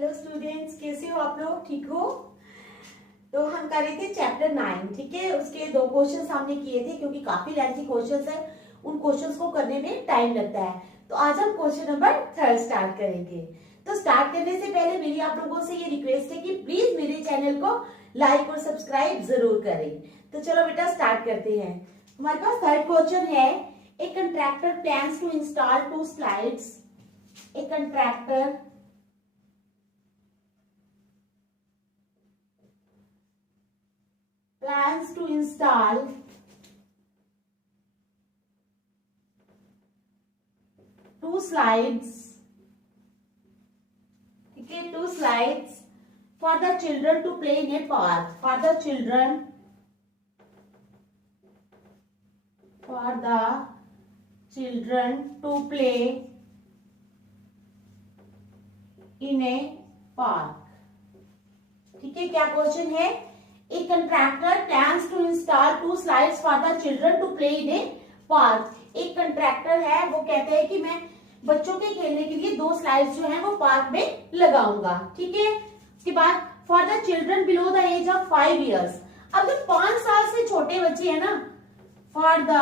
Hello students, कैसे हो आप लोग? ठीक हो? तो हम कर रहे थे चैप्टर 9, ठीक है। उसके 2 क्वेश्चंस हमने किए थे क्योंकि काफी लेंथी क्वेश्चंस है, उन क्वेश्चंस को करने में टाइम लगता है। तो आज हम क्वेश्चन नंबर 3 स्टार्ट करेंगे। तो स्टार्ट करने से पहले मेरी आप लोगों से ये रिक्वेस्ट है कि प्लीज मेरे चैनल को लाइक और सब्सक्राइब जरूर करें। तो चलो बेटा स्टार्ट करते हैं। हमारे पास थर्ड क्वेश्चन है, a contractor plans to install 2 slides. ए कंट्रैक्टर plans to install 2 slides, ठीक है, 2 slides for the children to play in a park. For the children to play in a park. ठीक है, क्या क्वेश्चन है? A contractor plans to install 2 slides for the children to play in a park. एक contractor है, वो कहते हैं कि मैं बच्चों के खेलने के लिए 2 स्लाइड्स जो हैं वो पार्क में लगाऊंगा, ठीक है। उसके बाद for the children below the age of 5 years. अब जो 5 साल से छोटे बच्चे हैं ना, for the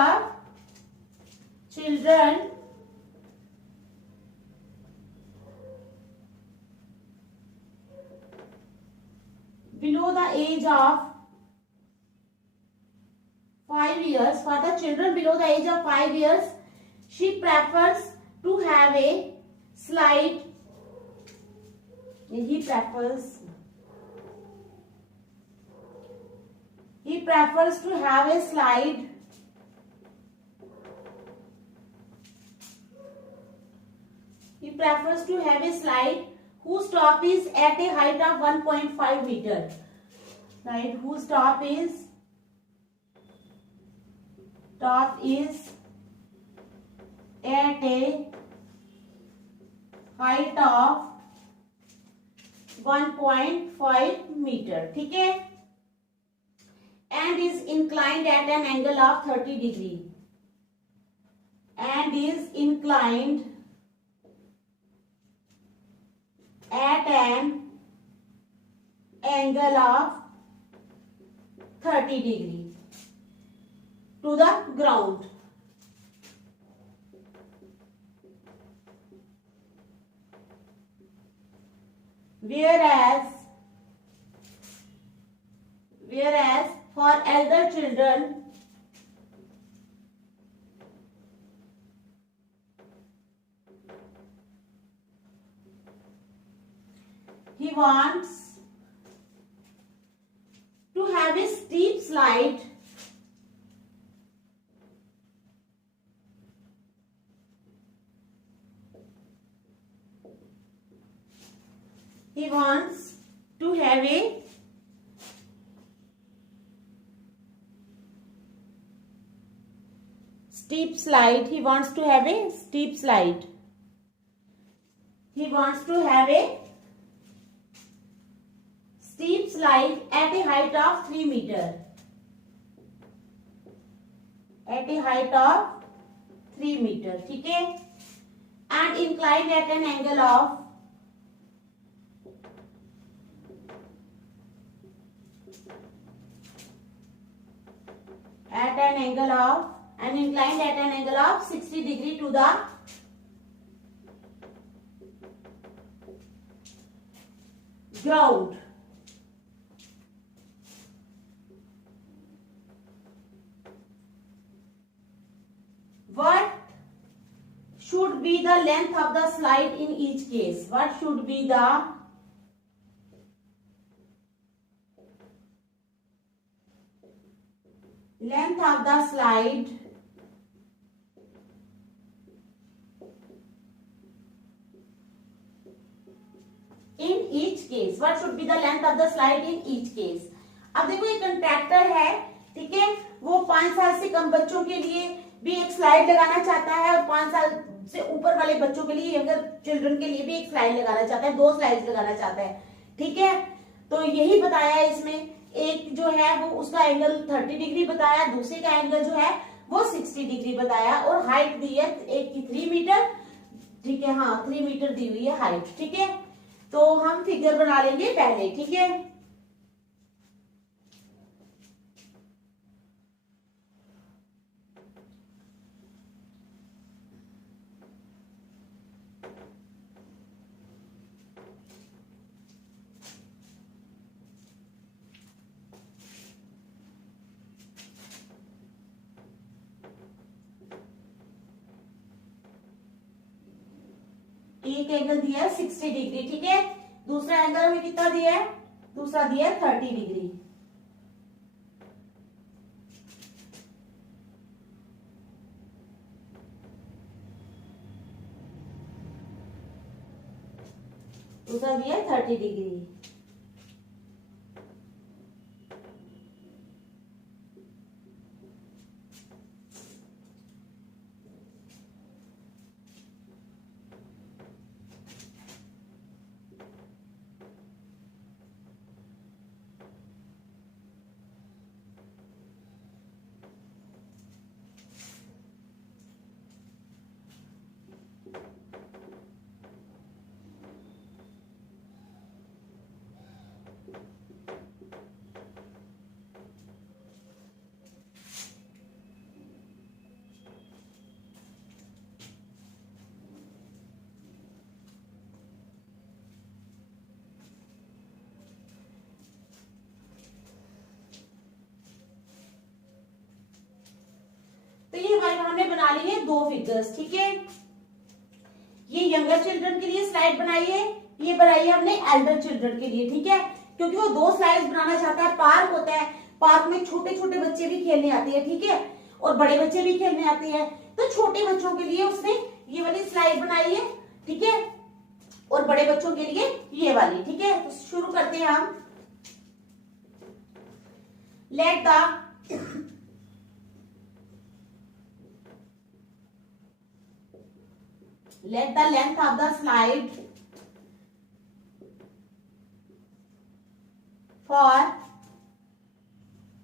children below the age of 5 years, for the children below the age of 5 years, she prefers to have a slide. He prefers to have a slide whose top is at a height of 1.5 meter. Right, whose top is at a height of 1.5 meter, ठीक है, and is inclined at an angle of 30 degree. And is inclined at an angle of 30 degree to the ground. Whereas for elder children, he wants to have a steep slide He wants to have a steep slide. He wants to have a steep slide. He wants to have a steep slide at a height of 3 meter. At a height of 3 meter, ठीक है, and inclined at an angle of inclined at an angle of 60 degree to the ground. What should be the length of the slide in each case? What should be the length of the slide in each case? What should be the length of the slide in each case? अब देखो, एक contractor है, ठीक है, वो 5 साल से कम बच्चों के लिए भी एक स्लाइड लगाना चाहता है और 5 साल से ऊपर वाले बच्चों के लिए, यंगर चिल्ड्रन के लिए भी एक स्लाइड लगाना चाहता है, 2 स्लाइड्स लगाना चाहता है, ठीक है। तो यही बताया है इसमें। एक जो है वो उसका एंगल 30 डिग्री बताया, दूसरे का एंगल जो है वो 60 डिग्री बताया, और हाइट दी है एक की 3 मीटर, ठीक है, हाँ 3 मीटर दी हुई है हाइट, ठीक है। तो हम फिगर बना लेंगे पहले, ठीक है। एक एंगल दिया है 60 डिग्री, ठीक है। दूसरा एंगल हमें कितना दिया है, दूसरा दिया है 30 डिग्री। दूसरा दिया है 30 डिग्री। तो ये हमारे हमने बना ली है दो फिगर्स, ठीक है। ये यंगर चिल्ड्रन के लिए स्लाइड बनाई है, ये बनाई है हमने एल्डर चिल्ड्रन के लिए, ठीक है। क्योंकि वो दो स्लाइड्स बनाना चाहता है। पार्क होता है, पार्क में छोटे छोटे बच्चे भी खेलने आते हैं, ठीक है, और बड़े बच्चे भी खेलने आते हैं। तो छोटे बच्चों के लिए उसने ये वाली स्लाइड बनाई है, ठीक है, और बड़े बच्चों के लिए ये वाली, ठीक है। तो शुरू करते हैं हम। Let the length of the slide for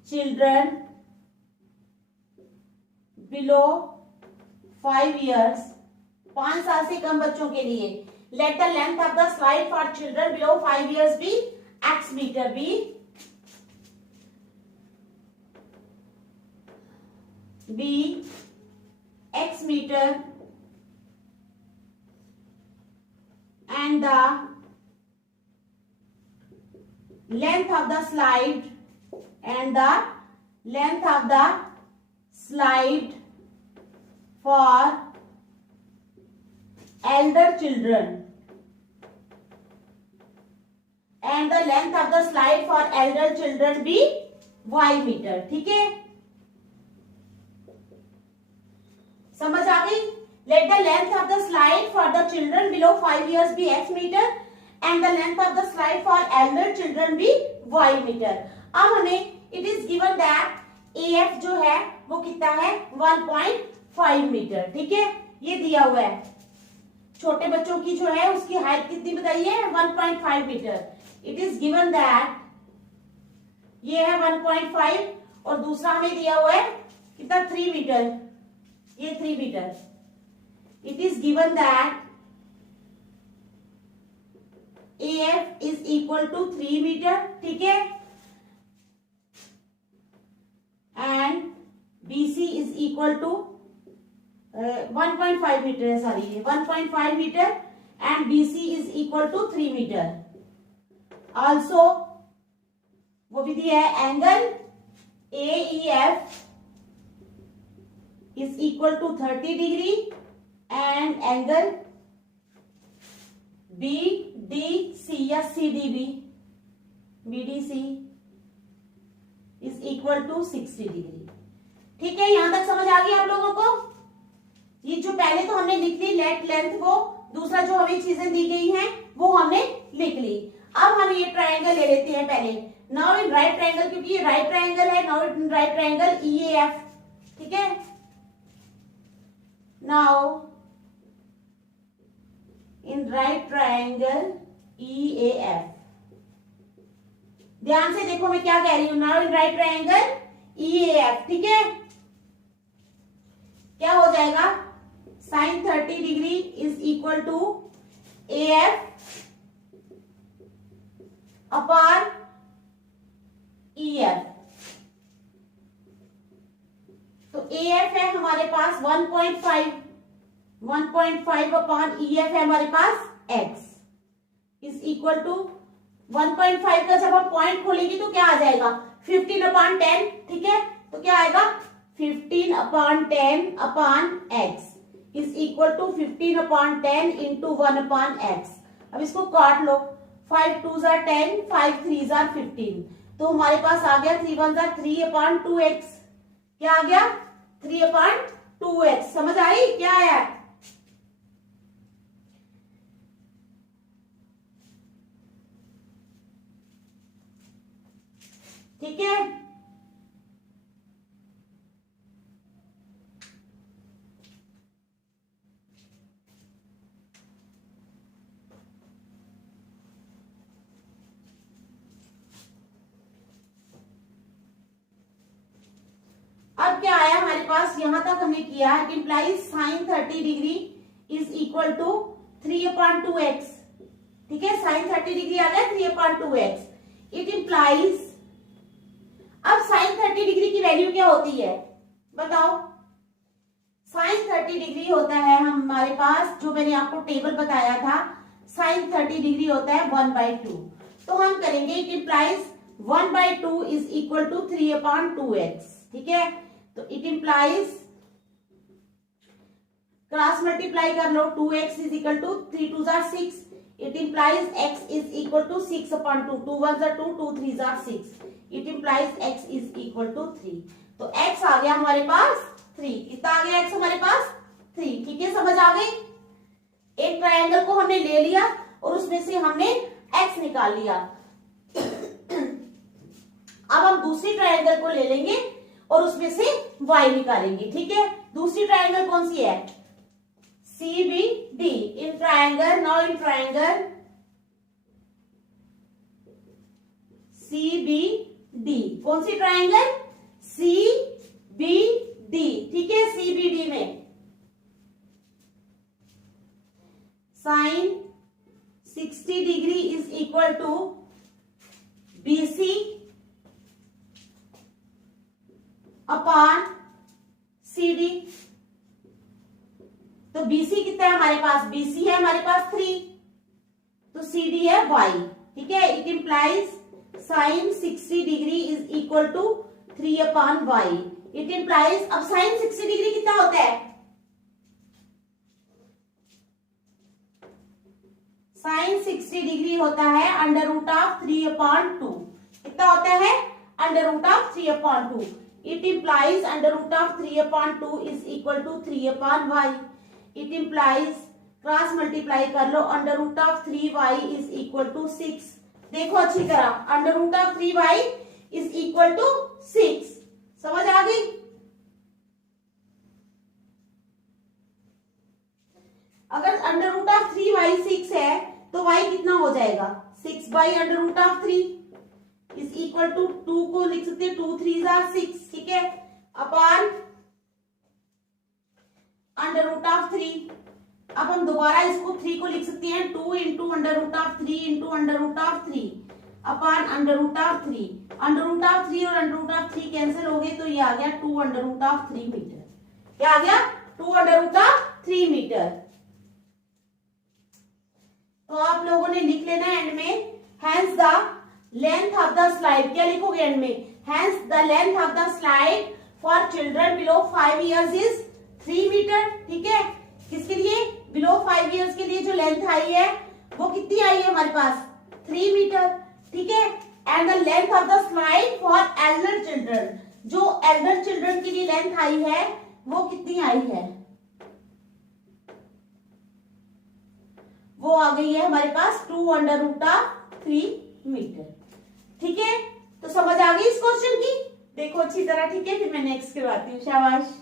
children below 5 years, 5 साल से कम बच्चों के लिए। Let the length of the slide for children below 5 years be x meter, be x meter, and the length of the slide for elder children be y meter, ठीक है। समझ आ गई। Let the length of the slide for the children below 5 years be x meter and the length of the slide for elder children be y meter. अब हमें it is given that AF जो है वो कितना है 1.5 metre, ठीक है। ये दिया हुआ है, छोटे बच्चों की जो है उसकी हाइट कितनी बताई है 1.5 metre. It is given that ये है 1.5 और दूसरा हमें दिया हुआ है कितना 3 मीटर, ये 3 metre. It is given that AF is equal to 3 metre, ठीक है, and BC is equal to 1.5 metre है, सॉरी ये 1.5 metre and BC is equal to 3 metre. Also वो भी दिया है angle AEF is equal to 30 degree and angle BDC या CDB BDC is equal to 60 degree, ठीक है। यहां तक समझ आ गई आप लोगों को। ये जो पहले तो हमने लिख ली लेट लेंथ को, दूसरा जो हमें चीजें दी गई हैं वो हमने लिख ली। अब हम ये ट्रायंगल ले लेते हैं पहले। नाउ इन राइट ट्रायंगल, क्योंकि ये राइट ट्रायंगल है, now in right triangle EAF, ठीक है। Now in right triangle EAF, ध्यान से देखो मैं क्या कह रही हूं। Now in right triangle EAF, ठीक है। क्या हो जाएगा sin 30 degree is equal to AF upon EF। तो AF है हमारे पास 1.5, 1.5 अपॉन EF है हमारे पास X इज इक्वल टू 1.5 का जब हम पॉइंट खोलेंगे तो क्या आ जाएगा 15 अपॉन 10। ठीक है, तो क्या आएगा 15 upon 10 upon X is equal to 15 upon 10 into 1 upon X। अब इसको काट लो, 5 2s are 10, 5 3s are 15, तो हमारे पास आ गया 3 1s are 3 अपॉन 2X। क्या आ गया 3 अपॉन 2X। समझ आई क्या आया? ठीक है, अब क्या आया हमारे पास, यहां तक हमने किया। It implies sine 30 degree is equal to 3 upon 2X। ठीक है, साइन 30 डिग्री आ गया 3 अपॉन 2X। इट इंप्लाइज, अब साइन 30 डिग्री की वैल्यू क्या होती है बताओ? साइन 30 डिग्री होता है हमारे पास, जो मैंने आपको टेबल बताया था, साइन 30 डिग्री होता है 1/2। तो हम करेंगे it implies 1/2 is equal to 3 upon 2X। ठीक है, तो इट इंप्लाइज, क्रॉस मल्टीप्लाई कर लो, 2X is equal to 3 2s are 6। It implies X is equal to 6 upon 2, 2 1s are 2, 2 3s are 6। It implies X is equal to 3। तो X आ गया हमारे पास 3। कितना आ गया X हमारे पास 3। ठीक है, समझ आ गई? एक ट्रायंगल को हमने ले लिया और उसमें से हमने X निकाल लिया। अब हम दूसरी ट्रायंगल को ले लेंगे और उसमें से Y निकालेंगे। ठीक है, दूसरी ट्रायंगल कौन सी है? CBD। In triangle, now in triangle CBD, कौन सी ट्रायंगल? CBD। ठीक है, CBD में sine 60 degree is equal to BC upon CD। तो BC कितना है हमारे पास? BC है हमारे पास 3, तो CD है Y। ठीक है, it implies sine 60 degree is equal to 3 upon Y। It implies, अब साइन 60 डिग्री कितना होता है? साइन 60 डिग्री होता है अंडर रूट ऑफ 3 अपॉन 2। कितना होता है? Under root of 3 upon 2। It implies under root of 3 upon 2 is equal to 3 upon Y। It implies, cross multiply कर लो, under root of 3Y is equal to 6। देखो अच्छी तरह, under root of 3Y is equal to 6। समझ आ गई? अगर under root of 3Y 6 है तो Y कितना हो जाएगा? 6 by under root of 3 is equal to 2 को लिख सकते हैं 2 3s are 6। ठीक है, अपॉन अंडर रूट ऑफ 3। अब हम दोबारा इसको 3 को लिख सकते हैं 2 into under root of 3 into under root of 3 upon under root of 3। Under root of 3 और अंडर रूट ऑफ 3 कैंसिल हो गए, तो ये आ गया 2 अंडर रूट ऑफ 3 मीटर। क्या आ गया? 2 अंडर रूट ऑफ 3 मीटर। तो आप लोगों ने लिख लेना एंड में, hence the length of the slide. क्या लिखोगे एंड में? Hence the length of the slide for children below 5 years is 3 metre. ठीक है, किसके लिए? बिलो 5 years के लिए जो लेंथ आई है वो कितनी आई है हमारे पास? 3 मीटर। ठीक है, and the length of the slide for Elder children, जो एल्डर चिल्ड्रन के लिए लेंथ आई है वो कितनी आई है? वो आ गई है हमारे पास 2 अंडर रूट ऑफ 3 मीटर। ठीक है, तो समझ आ गई इस क्वेश्चन की? देखो अच्छी तरह। ठीक है, फिर मैं नेक्स्ट करवाती हूँ। शाबाश।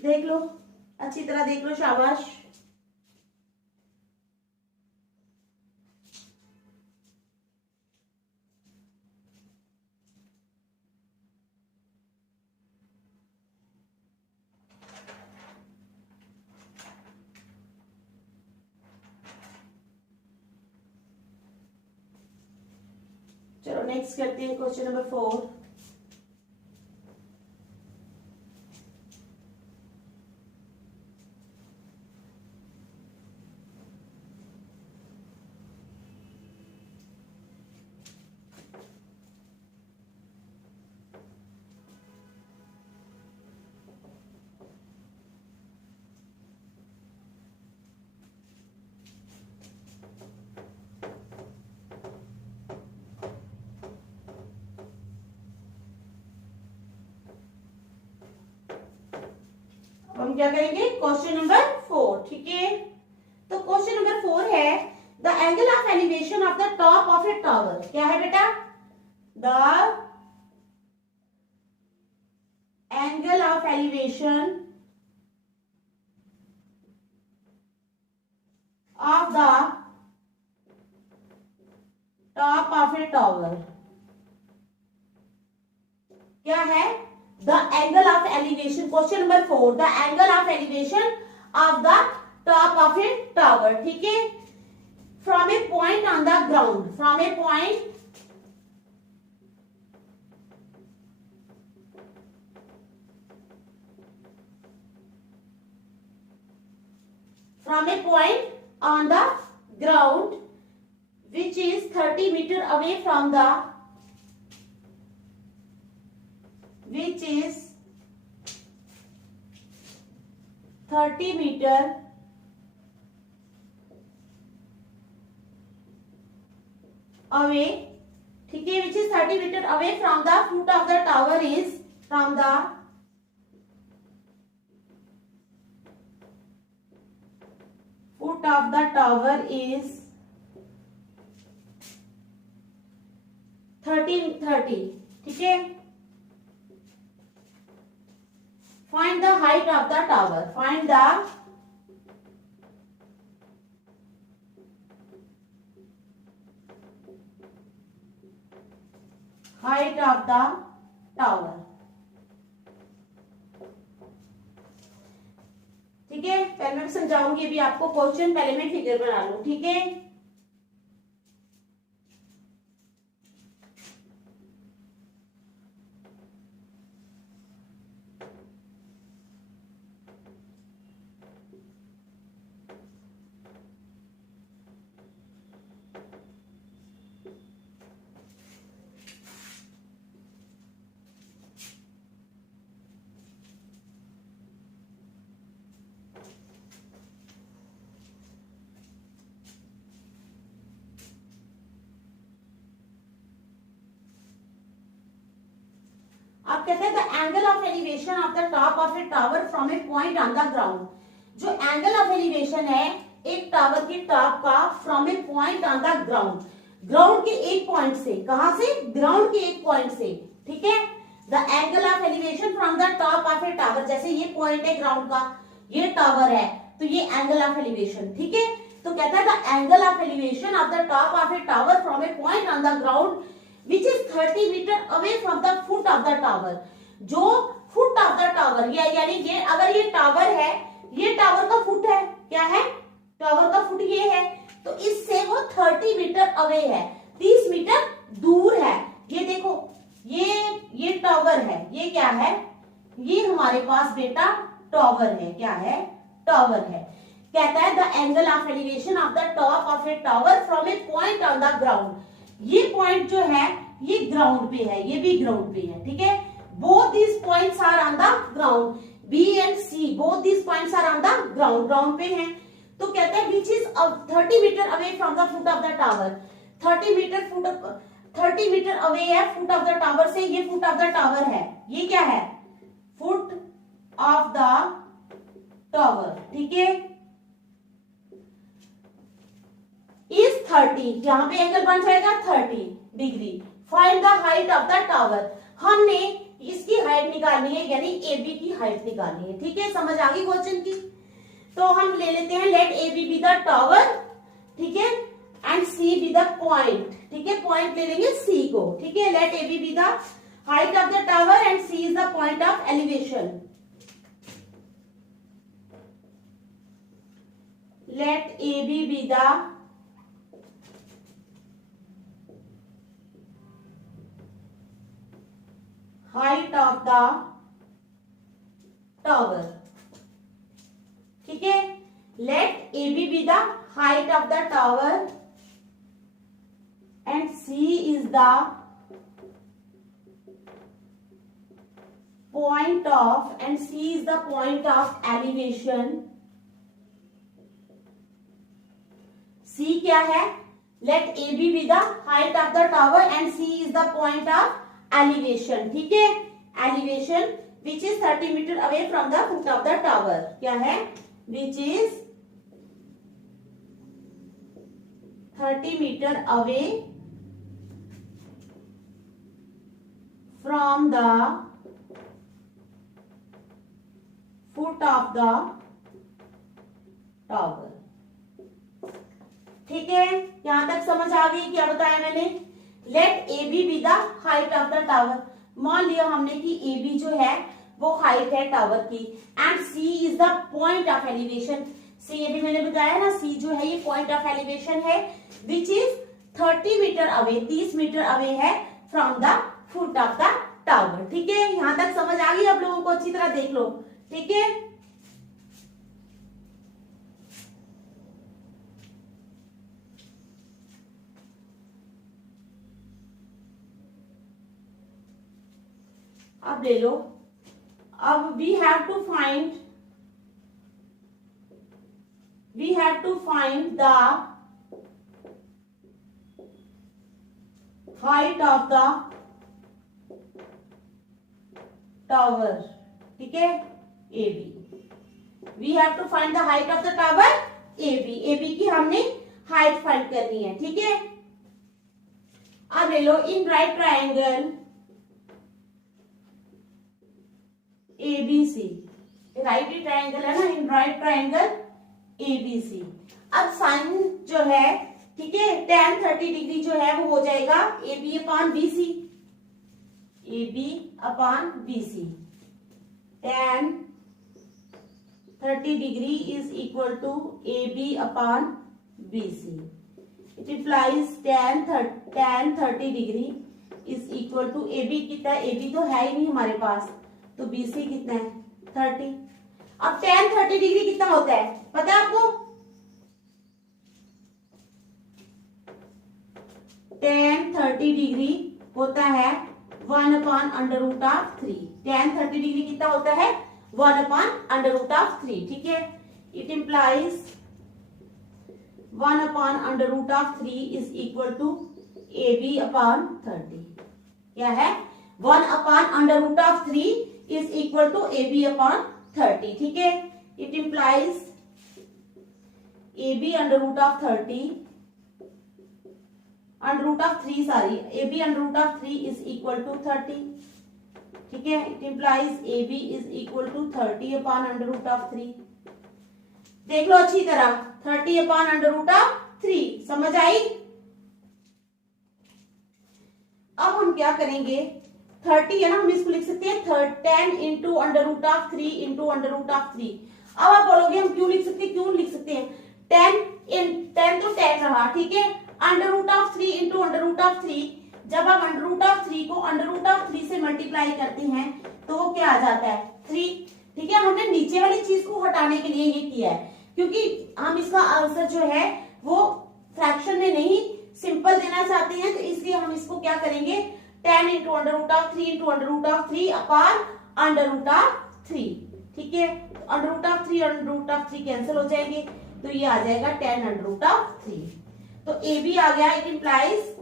देख लो, अच्छी तरह देख लो। शाबाश। नेक्स्ट करते हैं क्वेश्चन नंबर 4। हम क्या करेंगे, क्वेश्चन नंबर 4, ठीक है। तो क्वेश्चन नंबर 4 है the angle of elevation of the top of A tower. क्या है बेटा, the angle of elevation of the top of A tower. क्या है, the angle of elevation, question number 4, the angle of elevation of the top of A tower, ठीक है। From A point on the ground, from A point on the ground which is 30 meter away from the, which is 30 meter away, ठीक है, which is 30 meter away from the foot of the tower is, from the foot of the tower is 30, ठीक है। Find the height of the tower. Find the height of the tower. ठीक है, पहले मैं समझाऊंगी अभी आपको क्वेश्चन, पहले मैं फिगर बना लूं, ठीक है। आप कहते हैं the angle of elevation of the top of A tower from A point on the ground. जो एंगल ऑफ एलिवेशन है एक टावर की टॉप का from A point on the ground, ground के एक पॉइंट से, कहां से, ग्राउंड के एक पॉइंट से, ठीक है। The angle of elevation from the top of A tower, जैसे ये पॉइंट है ग्राउंड का, ये टावर है, तो ये एंगल ऑफ एलिवेशन, ठीक है। तो कहता है the angle of elevation of the top of A tower from A point on the ground which is 30 meter away from the foot of the tower। जो foot of the tower, यानी ये अगर ये टावर है, ये tower का foot है, क्या है, टावर का फुट ये है, तो इससे वो 30 मीटर अवे है, 30 मीटर दूर है। ये देखो, ये टावर है, ये क्या है, ये हमारे पास बेटा टावर है, क्या है, टावर है। कहता है the angle of elevation of the top of A tower from A point on the ground. ये पॉइंट जो है ये ग्राउंड पे है, ये भी ग्राउंड पे है, ठीक है। Both these points are on the ground, B and C, both these points are on the ground, ground पे हैं। तो कहते हैं which is 30 metre away from the foot of the tower, 30 metre away है फुट ऑफ द टावर से, ये foot of the tower है, ये क्या है, फुट ऑफ द टावर, ठीक है। इज 30, यहां पे एंगल बन जाएगा 30 degree. Find the height of the tower, हमने इसकी हाइट निकालनी है, यानी AB की हाइट निकालनी है, ठीक है। समझ आ गई क्वेश्चन की। तो हम ले लेते हैं let AB be the tower, ठीक है, and C be the point, ठीक है, पॉइंट ले लेंगे C को, ठीक है। Let AB be the height of the tower and C is the point of elevation. Let AB be the height of the tower, ठीक है। Let A B the height of the tower and C is the point of, and C is the point of elevation. C क्या है? Let AB be the height of the tower and C is the point of elevation. ठीक है? Elevation which is 30 meter away from the foot of the tower. क्या है? Which is 30 meter away from the foot of the tower. ठीक है, यहां तक समझ आ गई? क्या बताया मैंने? Let A B the height of the tower. मान लिया हमने कि ए बी जो है वो हाइट है टावर की, and C is the point of elevation. C ये भी मैंने बताया ना, सी जो है ये पॉइंट ऑफ एलिवेशन है, which is 30 metre away, 30 metre away है from the foot of the tower. ठीक है, यहां तक समझ आ गई? आप लोगों को अच्छी तरह देख लो। ठीक है, अब ले लो। अब we have to find the height of the tower. ठीक है, A B, we have to find the height of the tower A B. A B की हमने हाइट फाइंड करनी है। ठीक है, अब ले लो, in right triangle A B C, right triangle है ना, in right triangle A B C. अब साइन जो है, ठीक है, tan 30 डिग्री जो है वो हो जाएगा A B upon B C, A B upon B C. tan 30 degree is equal to AB upon BC. It implies tan 30 degree is equal to AB कितना है? AB तो है ही नहीं हमारे पास, तो BC कितना है? 30। अब tan 30 डिग्री कितना होता है पता है आपको? tan 30 डिग्री होता है 1 upon under root of 3। tan 30 degree कितना होता है? 1 upon under root of 3। ठीक है, it implies 1 upon under root of 3 is equal to AB upon 30। क्या है? 1 upon under root of 3 is equal to AB upon 30। ठीक है, it implies AB under root of 30 under root of 3, sorry, AB under root of 3 is equal to 30। ठीक है, it implies A B is equal to 30 upon under root of 3। देख लो अच्छी तरह, 30 upon under root of 3। समझ आई? अब हम क्या करेंगे, 30 है ना, हम इसको लिख सकते हैं 10 into under root of 3 into under root of 3। अब आप बोलोगे हम क्यों लिख सकते हैं? क्यों लिख सकते हैं? 10 तो 10 रहा, ठीक है, under root of 3 into under root of 3। जब आप अंडर रूट ऑफ 3 को अंडर रूट ऑफ 3 से मल्टीप्लाई करते हैं तो वो क्या आ जाता है? 3। ठीक है, हमने नीचे वाली चीज को हटाने के लिए ये किया है, क्योंकि हम इसका आंसर जो है वो फ्रैक्शन में नहीं सिंपल देना चाहते हैं, तो इसलिए हम इसको क्या करेंगे, 10 into under root of 3 into under root of 3 upon under root of 3। ठीक है, तो under root of 3 under root of 3 cancel हो जाएंगे, तो ये आ जाएगा 10 अंडर रूट ऑफ 3। तो ए बी आ गया, it implies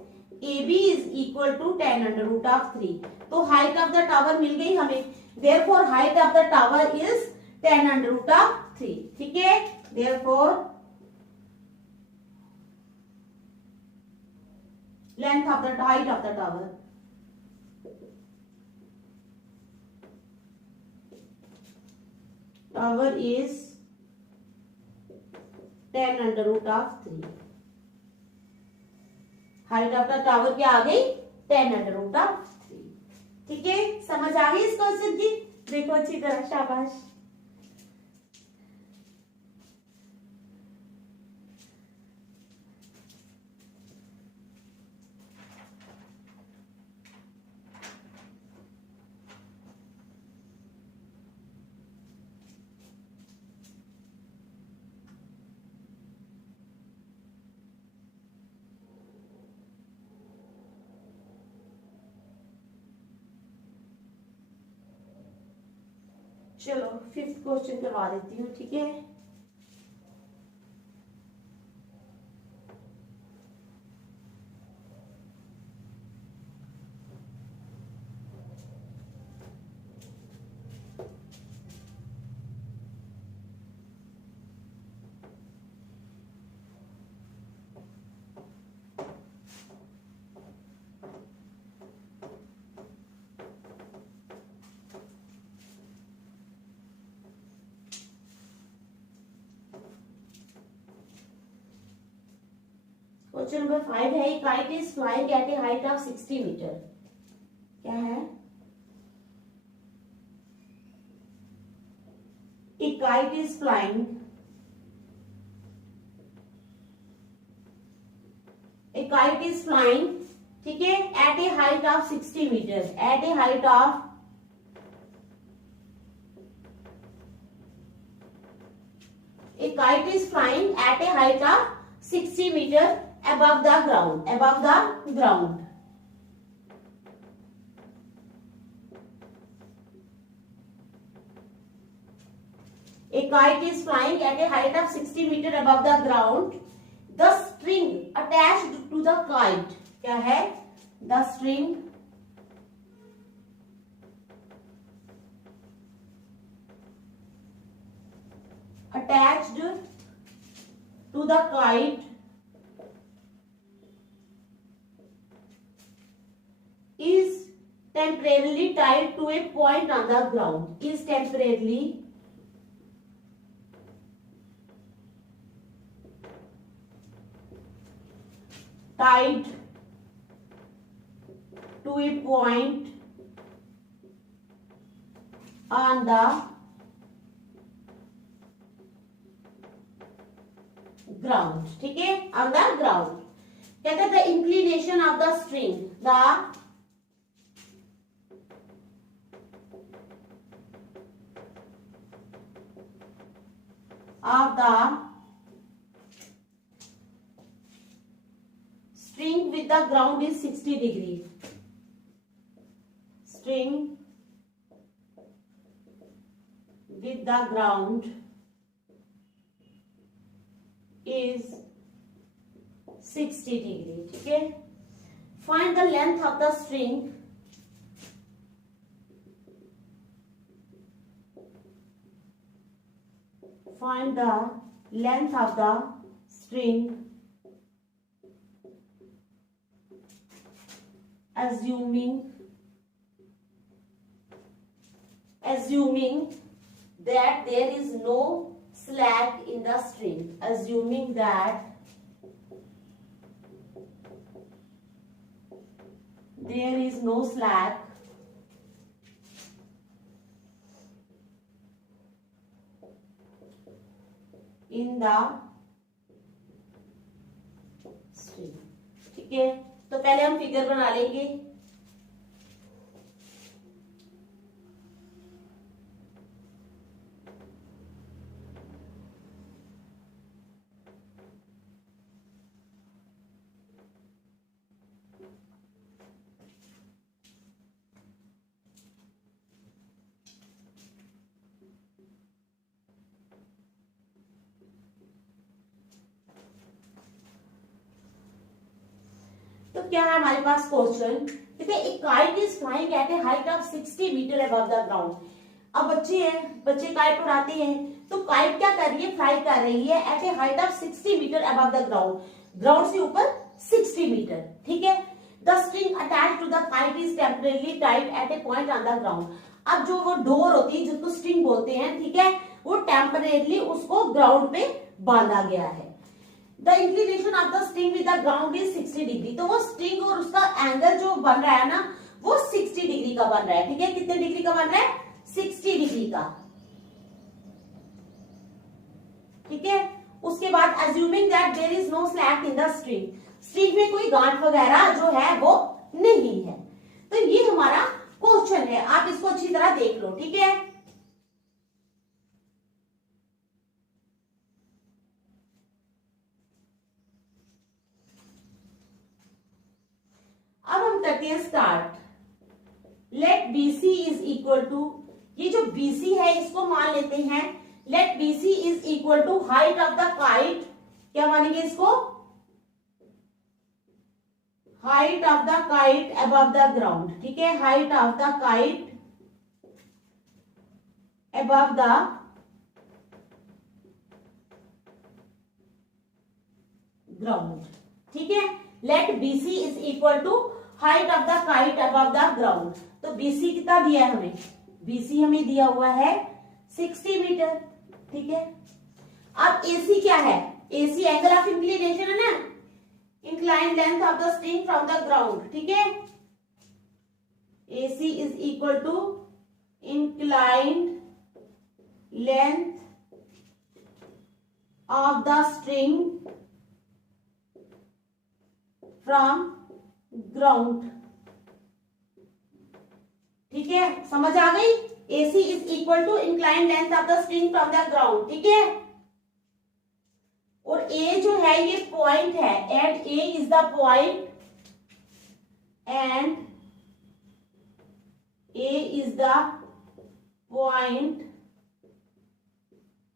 AB is equal to 10 under root of 3। तो हाइट ऑफ द टावर मिल गई हमें, therefore height of the tower is 10 under root of 3। ठीक है, therefore length of the height of the tower is 10 under root of 3। Height of the tower क्या आ गई? 10 under root of 3। ठीक है, समझ आ गई इस क्वेश्चन की? देखो अच्छी तरह, शाबाश। चलो 5th क्वेश्चन करवा देती हूँ, ठीक है। क्वेश्चन नंबर 5 है, kite is flying at a height of 60 meter. क्या है? A kite is flying, a kite is flying, ठीक है, at a height of 60 meter, at a height of a kite is flying at a height of 60 meter above the ground, above the ground. A kite is flying at a height of 60 meter above the ground. The string attached to the kite, क्या है? The string attached to the kite is temporarily tied to a point on the ground, is temporarily tied to a point on the ground, ठीक है, on the ground। कहते हैं the inclination of the string, the of the string with the ground is 60 degree, string with the ground is 60 degree, ठीक है। Find the length of the string, find the length of the string assuming that there is no slack in the string, assuming that there is no slack in the string, ठीक है। तो पहले हम figure बना लेंगे। तो क्या है हमारे पास क्वेश्चन, देखिए a kite is flying at a height of 60 meter above the ground. अब बच्चे काइट उड़ाते हैं, तो काइट क्या कर रही है, फ्लाई कर रही है at a height of 60 meter above the ground, ground से ऊपर 60 मीटर, ठीक है। The string attach to the kite is temporarily tied at a point on the ground. अब जो वो डोर होती है जिसको स्ट्रिंग बोलते हैं, ठीक है, वो टेम्परेली उसको ग्राउंड पे बांधा गया है। The inclination of the string with the ground is 60 degree. तो वो स्ट्रिंग और उसका एंगल जो बन रहा है ना, वो 60 डिग्री का बन रहा है, ठीक है। कितने डिग्री का बन रहा है? 60 डिग्री का, ठीक है। उसके बाद assuming that there is no slack in the string, string में कोई गांठ वगैरह जो है वो नहीं है। तो ये हमारा क्वेश्चन है, आप इसको अच्छी तरह देख लो, ठीक है। अब हम करते हैं start. Let BC is equal to ये जो BC है इसको मान लेते हैं, let BC is equal to height of the kite, क्या मानेंगे इसको, height of the kite above the ground, ठीक है, height of the kite above the ground, ठीक है। Let BC is equal to height of the kite above the ground. तो BC कितना दिया है हमें, BC हमें दिया हुआ है 60 मीटर, ठीक है। अब AC क्या है, AC एंगल ऑफ इंक्लिनेशन है ना, inclined length of the string from the ground, ठीक है। AC is equal to inclined length of the string from ground, ठीक है, समझ आ गई। AC is equal to inclined length of the string from the ground, ठीक है। और A जो है ये पॉइंट है, and A is the point, and A is the point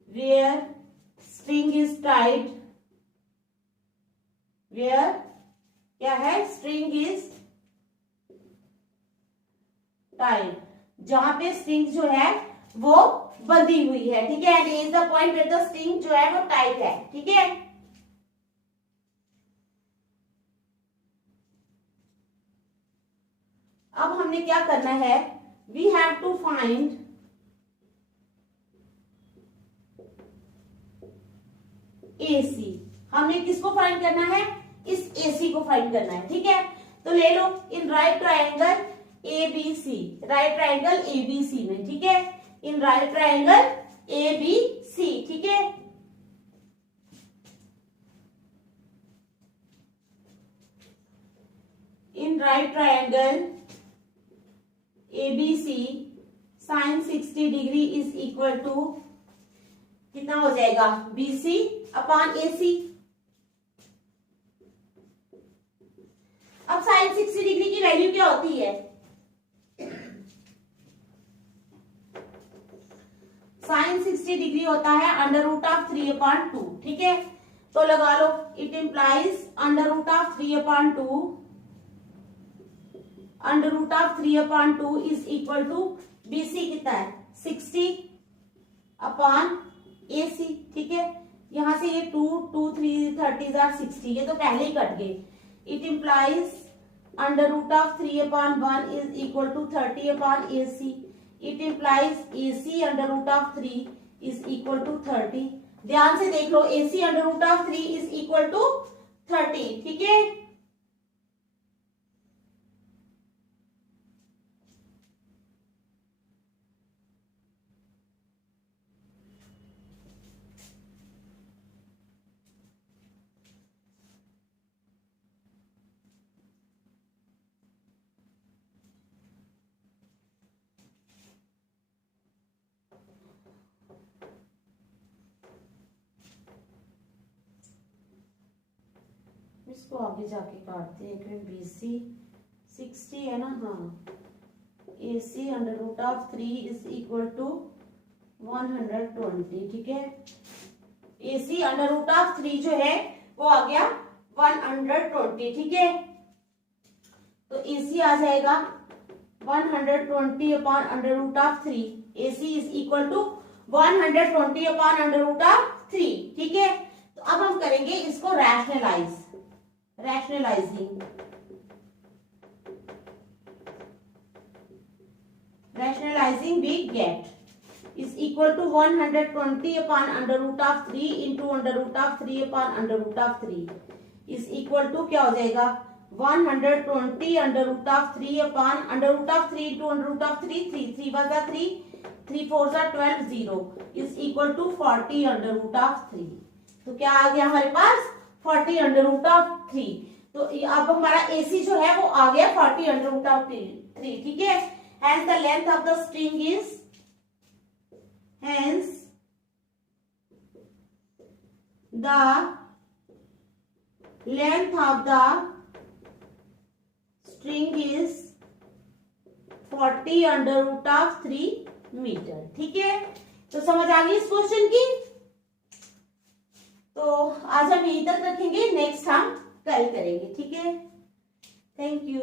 where string is tied, where क्या है, स्ट्रिंग इज टाइड, जहां पे स्ट्रिंग जो है वो बंधी हुई है, ठीक है। And is the point where the string जो है वो टाइट है, ठीक है। अब हमने क्या करना है, we have to find AC। हमने किसको फाइंड करना है, इस AC को फाइंड करना है, ठीक है। तो ले लो, in right triangle ABC, right triangle ABC में, ठीक है, इन राइट ट्रायंगल ABC, ठीक है। In right triangle ABC sine 60 degree is equal to कितना हो जाएगा, BC अपॉन AC। अब साइन 60 डिग्री की वैल्यू क्या होती है, साइन 60 डिग्री होता है अंडर रूट ऑफ 3/2, ठीक है। तो लगा लो, it implies under root of 3/2, under root of 3/2 is equal to BC कितना है 60 अपॉन AC, ठीक है। यहां से ये 2 2 3 30 ये तो पहले ही कट गए। It implies under root of 3/1 is equal to 30 upon AC। It implies AC under root of 3 is equal to 30। ध्यान से देख लो, AC under root of 3 is equal to 30, ठीक है। इसको आगे जाके काटते हैं, क्योंकि BC 60 है ना, हाँ। AC under root of 3 is equal to 120, ठीक है। AC अंडर रूट ऑफ 3 जो है वो आ गया 120, ठीक है। तो AC आ जाएगा 120 upon under root of 3। AC is equal to 120 upon under root of 3, ठीक है। तो अब हम करेंगे इसको rationalising we get is equal to 120 upon under root of 3 into under root of 3 upon under root of 3 is equal to क्या हो जाएगा 120 under root of 3 upon under root of 3 into under root of 3 3 was the 3 3 4s are 12 0 is equal to 40 under root of 3। तो क्या आ गया हमारे पास 40 under root of 3। तो अब हमारा AC जो है वो आ गया 40 under root of 3, ठीक है। Hence the length of the string is length of the string is 40 under root of 3 metre. ठीक है, तो समझ आ गई इस क्वेश्चन की। तो आज हम यहीं तक रखेंगे, नेक्स्ट हम कल करेंगे। ठीक है, थैंक यू।